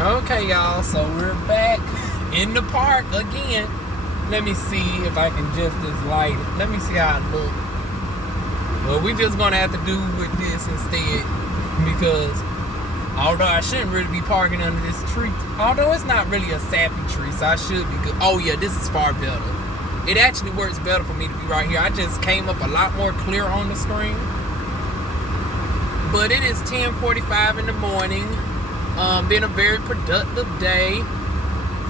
Okay, y'all, so we're back in the park again. Let me see if I can just this light it. Let me see how it look. Well, we just gonna have to do with this instead, because although I shouldn't really be parking under this tree, although it's not really a sappy tree, so I should be good. Oh yeah, this is far better. It actually works better for me to be right here. I just came up a lot more clear on the screen. But it is 10:45 in the morning. Been a very productive day.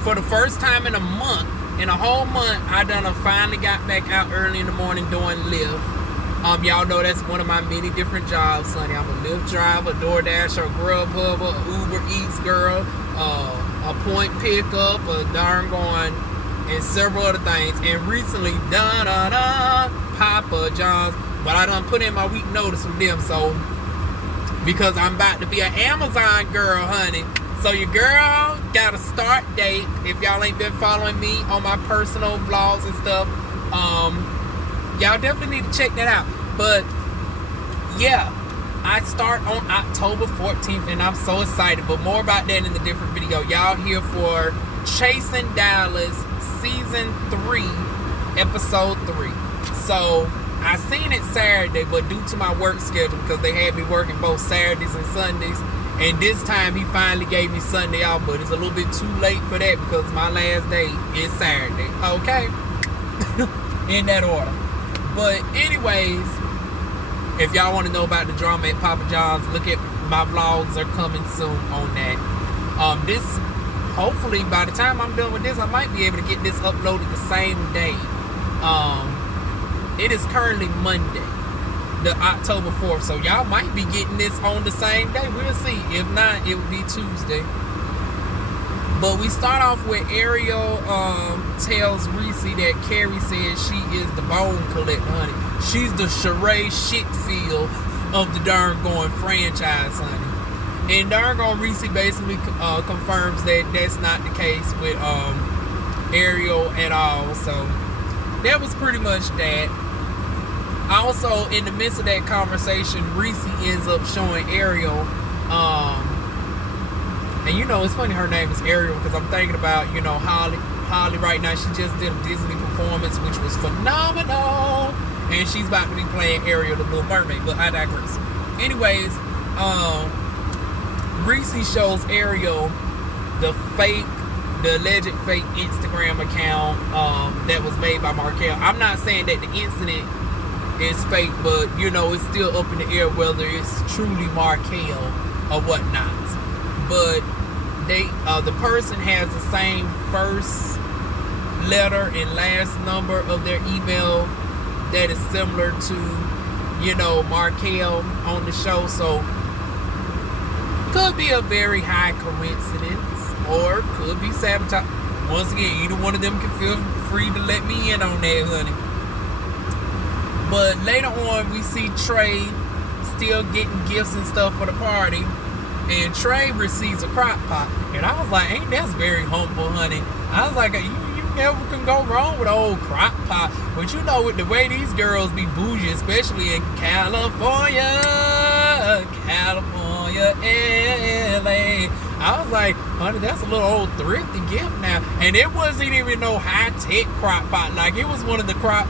For the first time in a whole month, I finally got back out early in the morning doing Lyft. Y'all know that's one of my many different jobs, honey. I'm a Lyft driver, DoorDash, or Grubhub, or Uber Eats girl, a point pickup, a darn going, and several other things. And recently, Papa John's, but I done put in my week notice from them, so because I'm about to be an Amazon girl, honey. So your girl got a start date. If y'all ain't been following me on my personal vlogs and stuff, y'all definitely need to check that out. But yeah, I start on October 14th, and I'm so excited. But more about that in a different video. Y'all here for Chasing Dallas Season 3, Episode 3. So I seen it Saturday, but due to my work schedule, because they had me working both Saturdays and Sundays, and this time he finally gave me Sunday off, but it's a little bit too late for that because my last day is Saturday. Okay? In that order. But anyways, if y'all want to know about the drama at Papa John's, look at my vlogs are coming soon on that. This, hopefully by the time I'm done with this, I might be able to get this uploaded the same day. It is currently Monday, the October 4th, so y'all might be getting this on the same day. We'll see. If not, it will be Tuesday. But we start off with Ariel tells Reese that Carrie says she is the bone collector, honey. She's the Sheree Shitfield of the darn going franchise, honey. And darn gone Reese basically confirms that that's not the case with Ariel at all. So that was pretty much that. Also, in the midst of that conversation, Reese ends up showing Ariel, and you know, it's funny her name is Ariel because I'm thinking about, you know, Holly right now. She just did a Disney performance, which was phenomenal, and she's about to be playing Ariel, the Little Mermaid, but I digress. Anyways, Reese shows Ariel the alleged fake Instagram account that was made by Markel. I'm not saying that the incident is fake, but you know, it's still up in the air whether it's truly Markel or whatnot. But the person has the same first letter and last number of their email that is similar to, you know, Markel on the show. So could be a very high coincidence, or could be sabotage. Once again, either one of them can feel free to let me in on that, honey. But later on, we see Trey still getting gifts and stuff for the party, and Trey receives a crock pot. And I was like, ain't that's very humble, honey. I was like, you never can go wrong with an old crock pot. But you know, with the way these girls be bougie, especially in California, LA. I was like, honey, that's a little old thrifty gift now. And it wasn't even no high-tech crock pot. Like, it was one of the crock,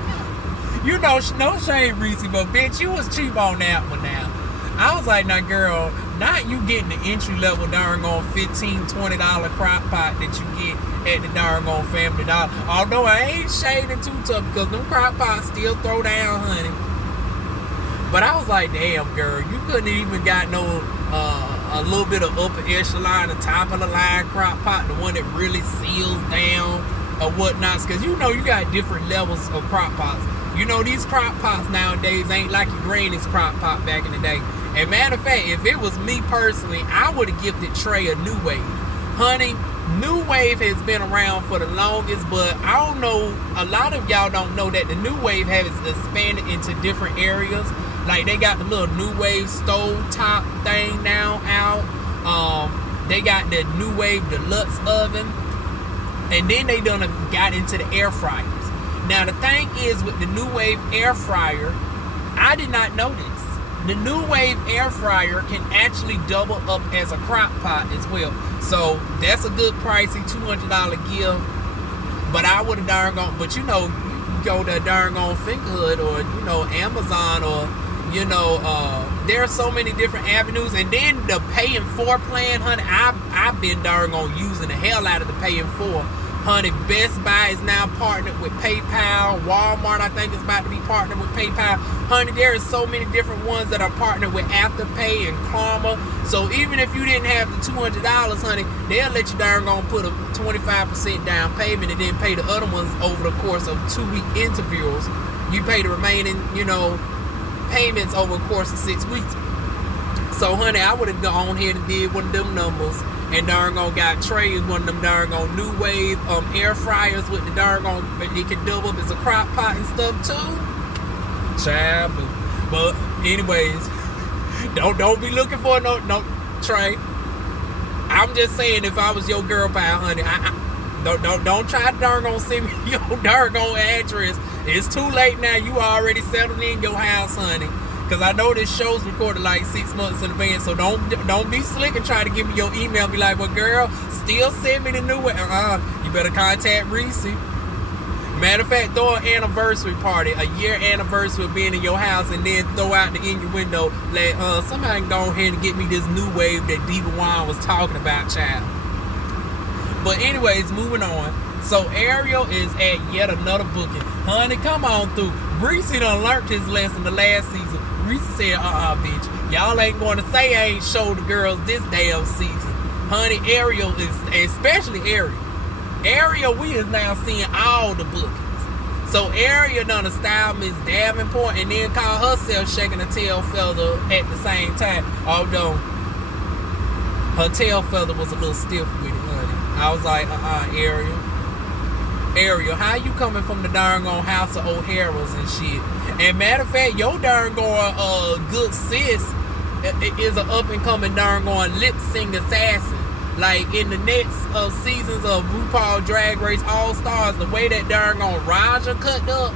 you know, no shame, Reese, but bitch, you was cheap on that one now. I was like, now girl, not you getting the entry level darn on $15, $20 crock pot that you get at the darn on Family Dollar. Although I ain't shading too tough because them crock pots still throw down, honey. But I was like, damn girl, you couldn't even got no a little bit of upper echelon, the top of the line crock pot, the one that really seals down or whatnot. Because you know, you got different levels of crock pots. You know, these crock pots nowadays ain't like your granny's crock pot back in the day. And matter of fact, if it was me personally, I would have gifted Trey a New Wave. Honey, New Wave has been around for the longest, but I don't know, a lot of y'all don't know that the New Wave has expanded into different areas. Like, they got the little New Wave stove top thing now out. They got the New Wave deluxe oven. And then they done got into the air fryers. Now, the thing is, with the New Wave air fryer, I did not know this. the new wave air fryer can actually double up as a crock pot as well. So that's a good pricey $200 gift. But I would have darn gone, but you know, you go to darn on Fingerhood or, you know, Amazon or, you know, there are so many different avenues. And then the pay in 4 plan, honey, I've been darn on using the hell out of the pay in 4. Honey, Best Buy is now partnered with PayPal. Walmart, I think, is about to be partnered with PayPal. Honey, there are so many different ones that are partnered with Afterpay and Karma. So even if you didn't have the $200, honey, they'll let you darn gonna put a 25% down payment and then pay the other ones over the course of 2-week intervals. You pay the remaining, you know, payments over the course of 6 weeks. So, honey, I would have gone ahead and did one of them numbers. And darn on got Trey one of them darn on new wave air fryers with the darn on, it can double up as a crock pot and stuff too. Child, but anyways, don't be looking for no Trey. I'm just saying, if I was your girl pal, honey, don't try to darn on send me your darn on address. It's too late now. You already settled in your house, honey. Because I know this show's recorded like 6 months in advance, so don't be slick and try to give me your email. Be like, well, girl, still send me the new one. You better contact Reese. Matter of fact, throw an anniversary party, a year anniversary of being in your house, and then throw out the innuendo, like, somebody can go ahead and get me this new wave that DivaWuan was talking about, child. But anyways, moving on. So Ariel is at yet another booking. Honey, come on through. Reese done learned his lesson the last season. Reese said, bitch, y'all ain't going to say I ain't showed the girls this damn season. Honey, Ariel is, especially Ariel, we is now seeing all the bookings. So Ariel done a style Miss Davenport and then call herself shaking a tail feather at the same time. Although her tail feather was a little stiff with it, honey. I was like, Ariel, how you coming from the darn on House of O'Hara's and shit? And matter of fact, your darn going good sis is an up and coming darn going lip sync assassin. Like in the next seasons of RuPaul Drag Race All Stars, the way that darn on Raja cut up,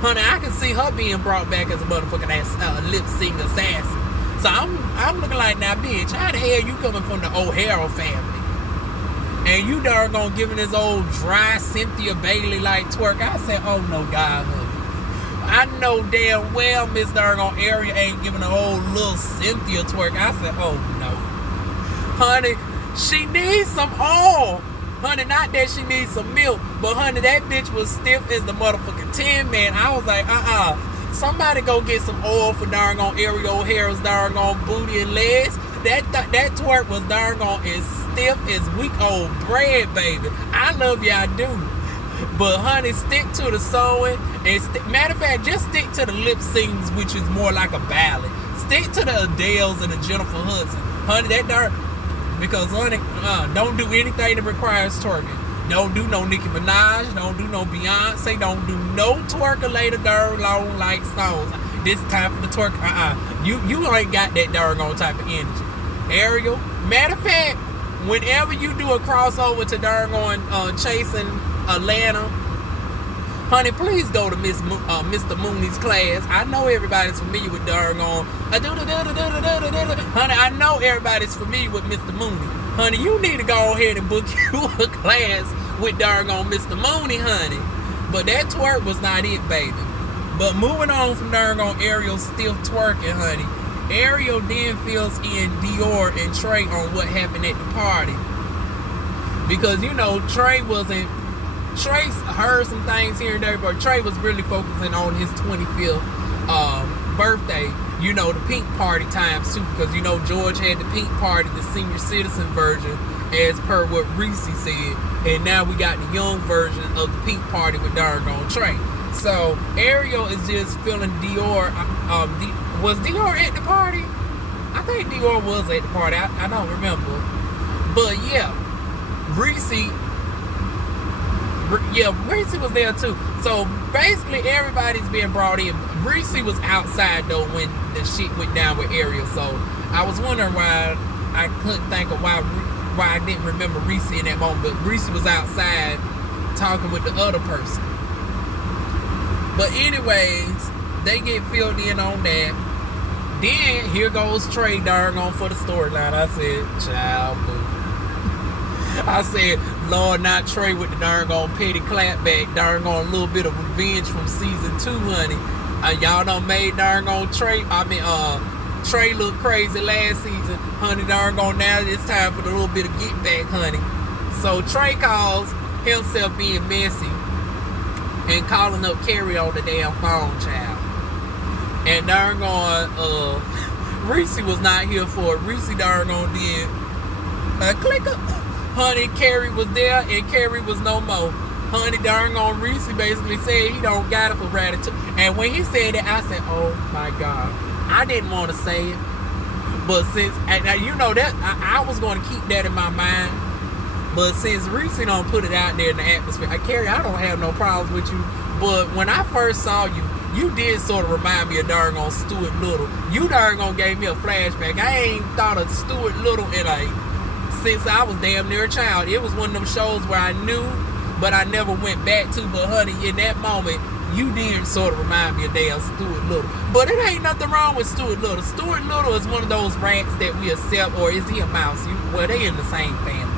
honey, I can see her being brought back as a motherfucking lip sync assassin. So I'm looking like, now bitch, how the hell you coming from the O'Hara family? And you darn gonna giving this old dry Cynthia Bailey like twerk. I said, oh no, God, honey. I know damn well Miss darn on Ariel ain't giving an old little Cynthia twerk. I said, oh no. Honey, she needs some oil. Honey, not that she needs some milk, but honey, that bitch was stiff as the motherfucking Tin Man. I was like, somebody go get some oil for darn on Ariel O'Hara's darn on booty and legs. That twerk was darn on as stiff as weak old bread, baby. I love you, I do. But honey, stick to the sewing and matter of fact, just stick to the lip syncs, which is more like a ballad. Stick to the Adele's and the Jennifer Hudson. Honey, that darn, because honey, don't do anything that requires twerking. Don't do no Nicki Minaj, don't do no Beyonce, don't do no twerker later darn long like songs. This time for the twerk, you ain't got that darn on type of energy. Ariel, matter of fact, whenever you do a crossover to darn on Chasing Atlanta, honey, please go to Mr. Mooney's class. I know everybody's familiar with darn on honey, I know everybody's familiar with Mr. Mooney. Honey, you need to go ahead and book you a class with darn on Mr. Mooney, honey. But that twerk was not it, baby. But moving on from darn on Ariel still twerking, honey, Ariel then fills in Dior and Trey on what happened at the party. Because, you know, Trey heard some things here and there, but Trey was really focusing on his 25th birthday. You know, the pink party times too, because, you know, George had the pink party, the senior citizen version, as per what Reese said. And now we got the young version of the pink party with darn on Trey. So, Ariel is just feeling Dior. Was Dior at the party? I think Dior was at the party. I don't remember. But yeah, Reese was there too. So basically everybody's being brought in. Reese was outside though when the shit went down with Ariel. So I was wondering why I couldn't think of why I didn't remember Reese in that moment. But Reese was outside talking with the other person. But anyways, they get filled in on that. Then here goes Trey darn on for the storyline. I said, child boo. I said, Lord, not Trey with the darn on petty clapback, darn on a little bit of revenge from season 2, honey. Y'all done made darn on Trey look crazy last season, honey. Darn on now it's time for the little bit of get back, honey. So Trey calls himself being messy and calling up Carrie on the damn phone, child. And darn on Reese was not here for it. Reese darn on did click up. Honey, Carrie was there and Carrie was no more. Honey, darn on Reese basically said he don't got it for Ratatouille. And when he said it, I said, oh my God. I didn't want to say it. But since, and you know that, I was going to keep that in my mind. But since Reese don't put it out there in the atmosphere, Carrie, I don't have no problems with you. But when I first saw you, you did sort of remind me of darn on Stuart Little. You darn on gave me a flashback. I ain't thought of Stuart Little since I was damn near a child. It was one of them shows where I knew, but I never went back to. But honey, in that moment, you did sort of remind me of damn Stuart Little. But it ain't nothing wrong with Stuart Little. Stuart Little is one of those rats that we accept, or is he a mouse? Well, they in the same family.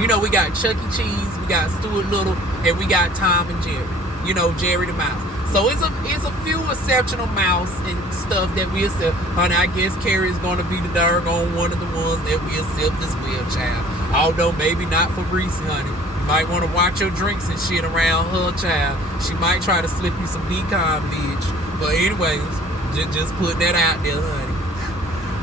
You know, we got Chuck E. Cheese, we got Stuart Little, and we got Tom and Jerry. You know, Jerry the mouse. So it's a few exceptional mouse and stuff that we accept. Honey, I guess Carrie's gonna be the doggone one of the ones that we accept as well, child. Although maybe not for Reese, honey. You might want to watch your drinks and shit around her, child. She might try to slip you some decom, bitch. But anyways, just putting that out there, honey.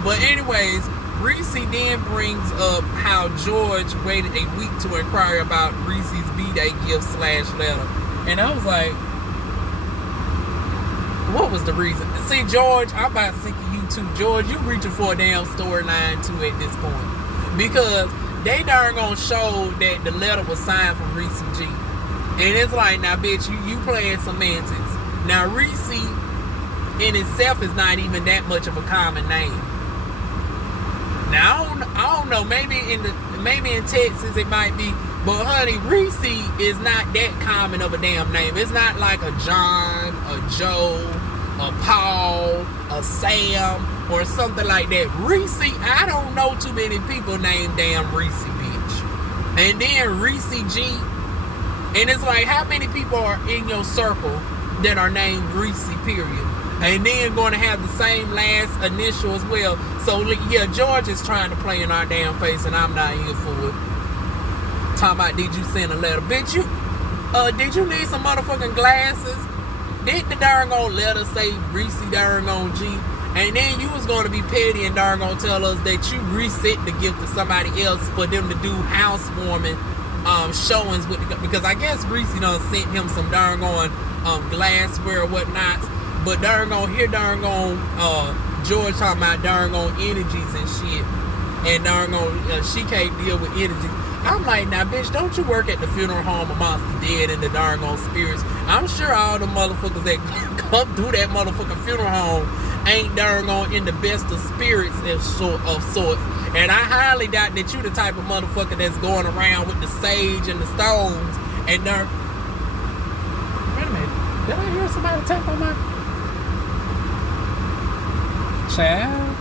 But anyways, Reese then brings up how George waited a week to inquire about Reese's B-Day gift / letter. And I was like, what was the reason? See, George, I'm about sick of you too. George, you reaching for a damn storyline too at this point. Because they darn gonna show that the letter was signed from Reese G. And it's like, now bitch, you playing semantics. Now Reese in itself is not even that much of a common name. Now I don't know, maybe in Texas it might be, but honey, Reese is not that common of a damn name. It's not like a John, a Joe, a Paul, a Sam, or something like that. Reese, I don't know too many people named damn Reese, bitch. And then Reese G, and it's like, how many people are in your circle that are named Reese, period? And then going to have the same last initial as well. So yeah, George is trying to play in our damn face, and I'm not here for it. Talking about, did you send a letter? Bitch, did you need some motherfucking glasses? Did the darn on letter say Reese darn on G? And then you was going to be petty and darn on tell us that you reset the gift to somebody else for them to do housewarming showings with because I guess Reese done sent him some darn on glassware or whatnot. But darn on here, darn on George talking about darn on energies and shit. And darn on she can't deal with energy. I'm like, now bitch, don't you work at the funeral home amongst the dead and the darn on spirits? I'm sure all the motherfuckers that come through that motherfucking funeral home ain't darn on in the best of spirits of sorts. And I highly doubt that you the type of motherfucker that's going around with the sage and the stones and darn. Wait a minute, did I hear somebody tap on my child?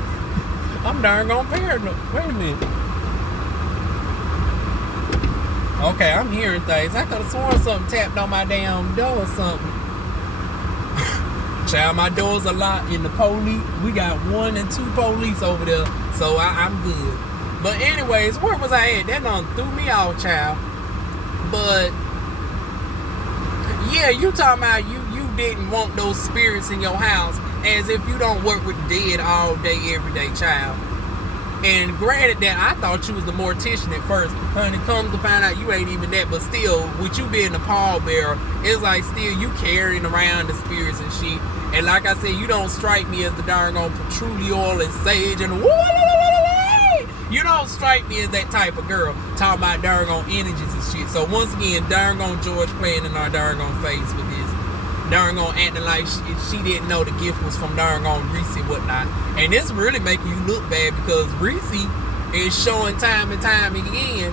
I'm darn on paranoid. Wait a minute. Okay, I'm hearing things. I could have sworn something tapped on my damn door or something. Child, my door's a lot in the police. We got 1 and 2 police over there, so I'm good. But anyways, where was I at? That done threw me off, child. But yeah, you talking about you didn't want those spirits in your house, as if you don't work with the dead all day, every day, child. And granted that I thought you was the mortician at first. Honey, comes to find out you ain't even that. But still, with you being the pallbearer, it's like still you carrying around the spirits and shit. And like I said, you don't strike me as the darn on patchouli oil and sage and you don't strike me as that type of girl talking about darn on energies and shit. So once again, darn on George playing in our darn on face with this. Darn on acting like she didn't know the gift was from darn on Reese and whatnot. And this really making you look bad because Reese is showing time and time again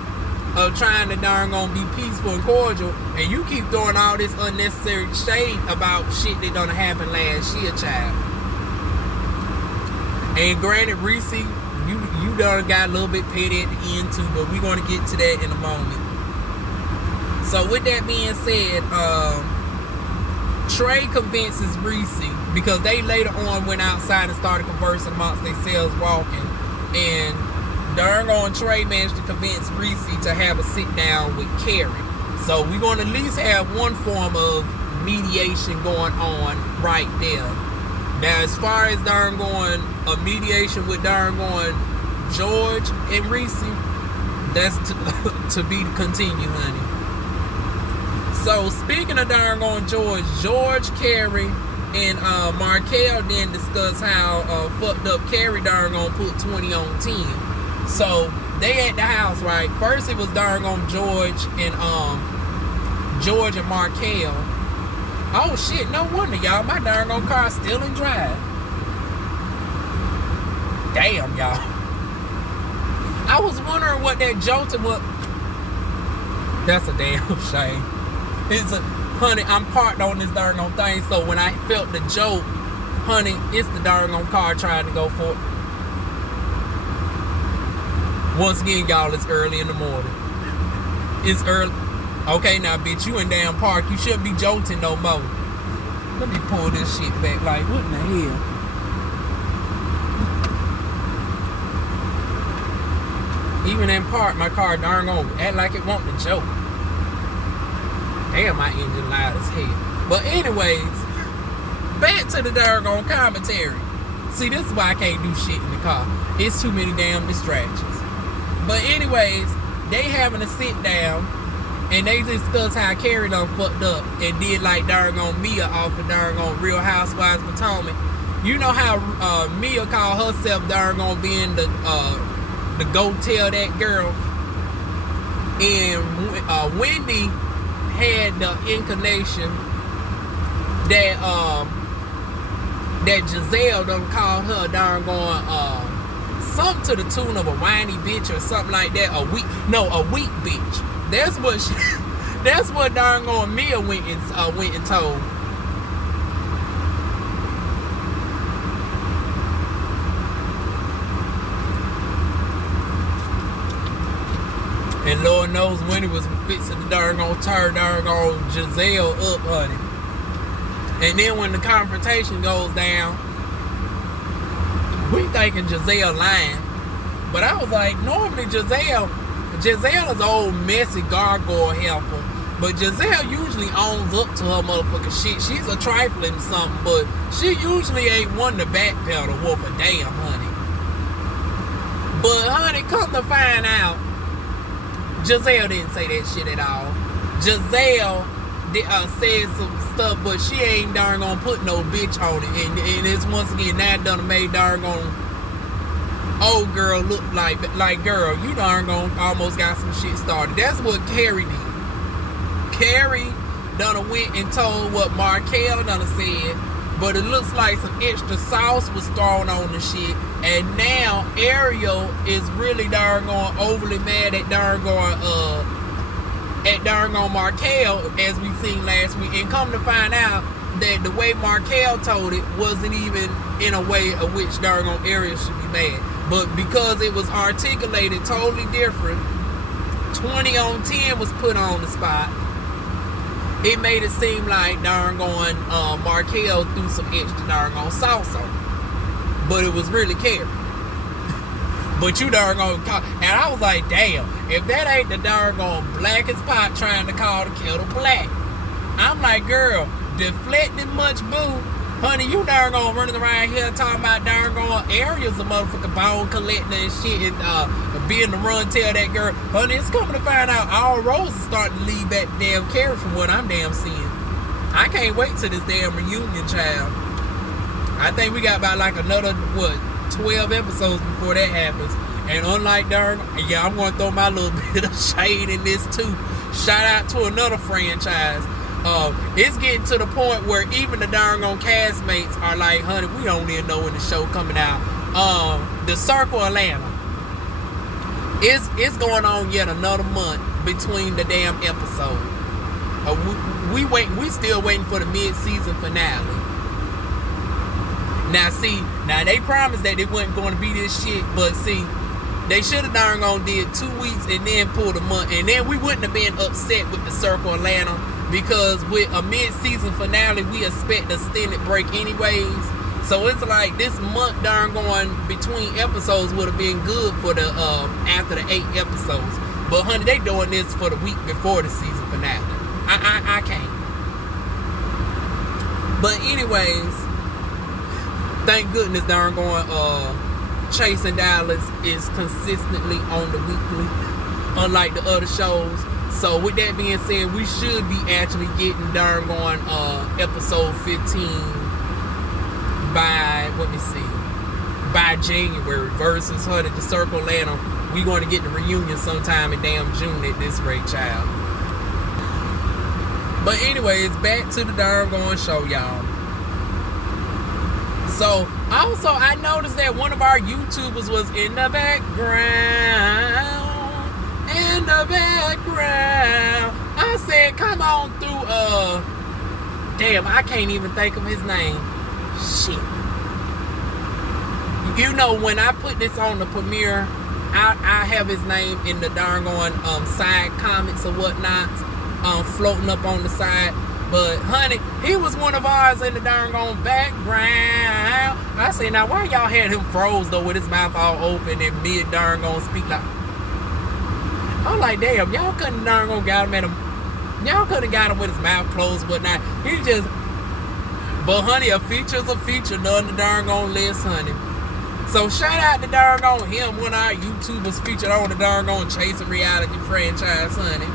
of trying to darn on be peaceful and cordial, and you keep throwing all this unnecessary shade about shit that done happen last year, child. And granted, Reese, you done got a little bit petty at the end too, but we're gonna get to that in a moment. So with that being said, Trey convinces Reese, because they later on went outside and started conversing amongst themselves walking, and darn on Trey managed to convince Reese to have a sit down with Carrie. So we're going to at least have one form of mediation going on right there. Now, as far as darn going a mediation with darn going George and Reese, that's to be continued, honey. So speaking of darn going George, Carrie, and Markel then discuss how fucked up Carrie darn gonna put 20 on 10. So they at the house, right? First it was darn on George and Markel. Oh shit, no wonder, y'all. My darn on car still in drive. Damn, y'all. I was wondering what that jolting was. That's a damn shame. Honey, I'm parked on this darn on thing, so when I felt the jolt, honey, it's the darn on car trying to go for it. Once again, y'all, it's early in the morning. It's early. Okay, now, bitch, you in damn park. You shouldn't be jolting no more. Let me pull this shit back. Like, what in the hell? Even in park, my car darn on act like it want to joke. Damn, my engine loud as hell. But anyways, back to the doggone commentary. See, this is why I can't do shit in the car. It's too many damn distractions. But anyways, they having a sit down, and they discuss how Carrie done fucked up and did like doggone Mia off of doggone Real Housewives of Potomac. You know how Mia called herself doggone being the go tell that girl, and Wendy had the inclination that that Giselle done called her darn going something to the tune of a whiny bitch or something like that. A weak bitch. That's what darn going Mia went and told. And Lord knows when he was fixing the darn on turn darn on Giselle up, honey. And then when the confrontation goes down, we thinking Giselle lying. But I was like, normally Giselle is an old messy gargoyle helper. But Giselle usually owns up to her motherfucking shit. She's a trifling something, but she usually ain't one to backpedal worth a damn, honey. But honey, come to find out, Giselle didn't say that shit at all. Giselle said some stuff, but she ain't darn gonna put no bitch on it. And it's once again, that done made darn gonna old girl look like girl, you darn gonna almost got some shit started. That's what Carrie did. Carrie done went and told what Markel done said, but it looks like some extra sauce was thrown on the shit. And now Ariel is really darn going overly mad at darn going Markel, as we seen last week. And come to find out that the way Markel told it wasn't even in a way of which darn going Ariel should be mad. But because it was articulated totally different, 20 on 10 was put on the spot. It made it seem like darn going Markel threw some extra darn on sauce on it. But it was really Carrie. But you darn going, and I was like, damn, if that ain't the darn going blackest pot trying to call the kettle black. I'm like, girl, deflecting much, boo. Honey, you darn going running around here talking about darn going Ariel's a motherfucking bone collector and shit, and being the run tell that girl. Honey, it's coming to find out all roads are starting to lead back to damn Carrie from what I'm damn seeing. I can't wait till this damn reunion, child. I think we got about like another, 12 episodes before that happens. And unlike darn, yeah, I'm going to throw my little bit of shade in this too. Shout out to another franchise. It's getting to the point where even the darn on castmates are like, honey, we don't even know when the show coming out. The Circle Atlanta. It's going on yet another month between the damn episode. We still waiting for the mid-season finale. Now see, now they promised that it wasn't going to be this shit, but see, they should have darn gone did 2 weeks and then pulled a month, and then we wouldn't have been upset with the Circle Atlanta, because with a mid-season finale, we expect a extended break anyways. So it's like this month darn going between episodes would have been good for the after the 8 episodes. But honey, they doing this for the week before the season finale. I can't. But anyways, thank goodness darn going Chasing Dallas is consistently on the weekly, unlike the other shows. So with that being said, we should be actually getting darn going episode 15 by, let me see, by January versus her at the Circle Atlanta. We going to get the reunion sometime in damn June at this rate, child. But anyways, back to the darn going show, y'all. So also I noticed that one of our YouTubers was in the background. In the background. I said, come on through, damn, I can't even think of his name. Shit. You know, when I put this on the premiere, I have his name in the darn going side comments or whatnot, floating up on the side. But honey, he was one of ours in the darn going background. I said, now why y'all had him froze though with his mouth all open and mid darn going speak like? I'm like, damn, y'all couldn't darn going got him at him. Y'all could have got him with his mouth closed, whatnot. He just. But honey, a feature's a feature, none the darn gone list, honey. So shout out to darn on him, one of our YouTubers featured on the darn on Chasing Reality franchise, honey.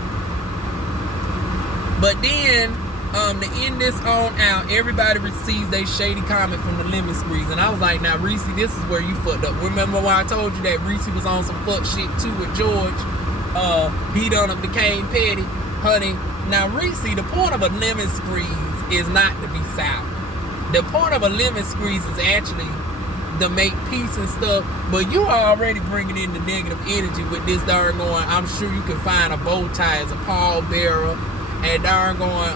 But then, to end this on out, everybody receives a shady comment from the Lemon Squeeze. And I was like, now Reese, this is where you fucked up. Remember when I told you that Reese was on some fuck shit too with George? He done became petty. Honey, now Reese, the point of a lemon squeeze is not to be sour. The point of a lemon squeeze is actually to make peace and stuff, but you are already bringing in the negative energy with this darn going. I'm sure you can find a bow tie as a pallbearer, and darn going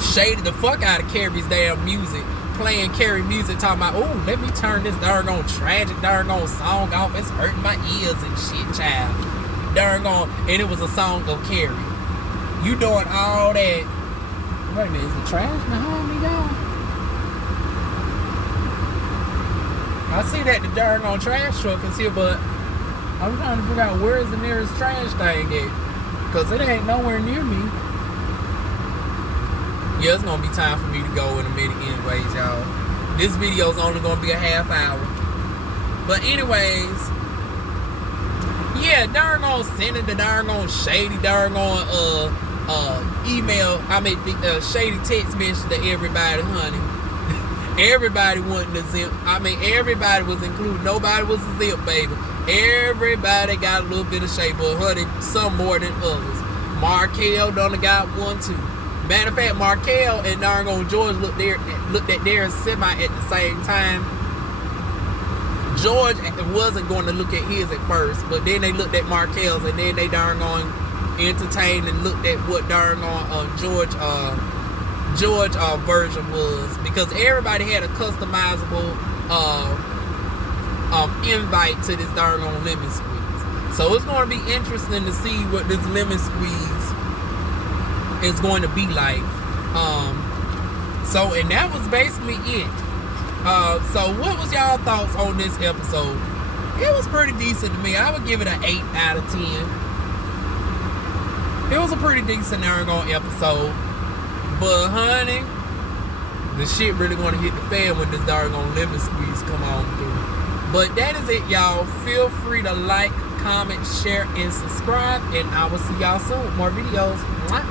shaded the fuck out of Carrie's damn music, playing Carrie music, talking about, oh, let me turn this darn on tragic darn on song off, it's hurting my ears and shit, child. Darn on, and it was a song of Carrie. You doing all that. Wait a minute, is the trash behind me, y'all? I see that the darn on trash truck is here, but I'm trying to figure out where is the nearest trash thing at, because it ain't nowhere near me. Yeah, it's gonna be time for me to go in a minute anyways, y'all. This video's only gonna be a half hour. But anyways, yeah, darn on sending the darn on shady darn on email, shady text message to everybody, honey. Everybody wasn't a zip. Everybody was included. Nobody was a zip, baby. Everybody got a little bit of shade, but honey, some more than others. Markel done got one too. Matter of fact, Markel and darn on George looked at their semi at the same time. George wasn't going to look at his at first, but then they looked at Markel's, and then they darn on entertained and looked at what darn on George version was, because everybody had a customizable invite to this darn on lemon squeeze. So it's going to be interesting to see what this lemon squeeze is going to be like. So, and that was basically it. So what was y'all thoughts on this episode? It was pretty decent to me. I would give it an 8 out of 10. It was a pretty decent Aragon episode. But honey, the shit really gonna hit the fan when this doggone lemon squeeze come on through. But that is it, y'all. Feel free to like, comment, share, and subscribe. And I will see y'all soon with more videos. Mwah.